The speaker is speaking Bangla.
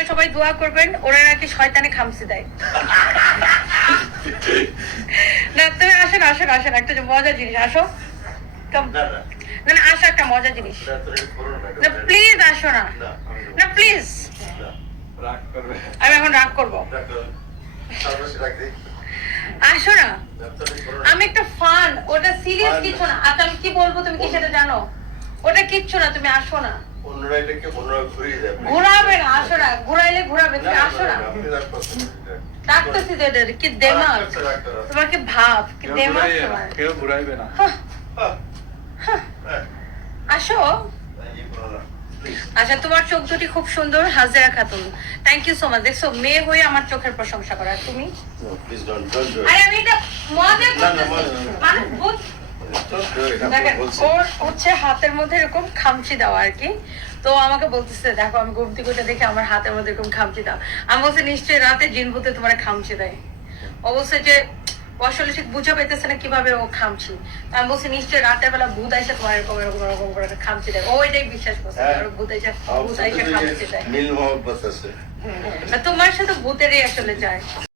জন্য সবাই দোয়া করবেন, ওরা নাকি শয়তানে খামসি দেয়। না তুমি আসেন আসেন আসেন, একটা যে মজার জিনিস, আসো। না না আসো, একটা মজার জিনিস। না প্লিজ আসো না, না প্লিজ। আমি এখন রাগ করবো, আসো না। আমি একটা ফান, ওটা সিরিয়াস কিছু না। আচ্ছা আমি কি বলবো তুমি কি সেটা জানো? ওটা কিচ্ছু না, তুমি আসো না। ঘুরাবে না, আসো না, ঘুরাইলে ঘুরাবে, তুমি আসো না। ডাকতেছি তো, এটা কি দেমাগ তোমার, কি ভাব, কি দেমাগ তোমার? কেউ ঘুরাইবে না। আসো। আচ্ছা তোমার চোখ দুটি খুব সুন্দর, Hajera Khatun. Thank you so much. দেখছো মেয়ে হয়ে আমার চোখের প্রশংসা করা তুমি। আরে আমি এটা মজা করতেছি, মানে দেখেন ওর হচ্ছে হাতের মধ্যে এরকম খামচি দেওয়া আর কি। তো আমাকে বলতেছে দেখো আমি ঘুমতি করে দেখে আমার হাতের মধ্যে এরকম খামচি দাও। আমি বলছি নিশ্চয়ই রাতে জিন ভূতে তোমার খামচি দেয়। অবশ্যই যে আসলে ঠিক বুঝে পেতেছে না কিভাবে ও খামচি। আমি বলছি নিশ্চয়ই রাতের বেলা ভূত আইসা তোমার এরকম এরকম এরকম করে খামচি দেয়। ও এটাই বিশ্বাস করছে ভূত আইসা খামচি দেয়। মিল মোহাম্মদ আছে। তোমার সাথে ভূতেরই আসলে যায়।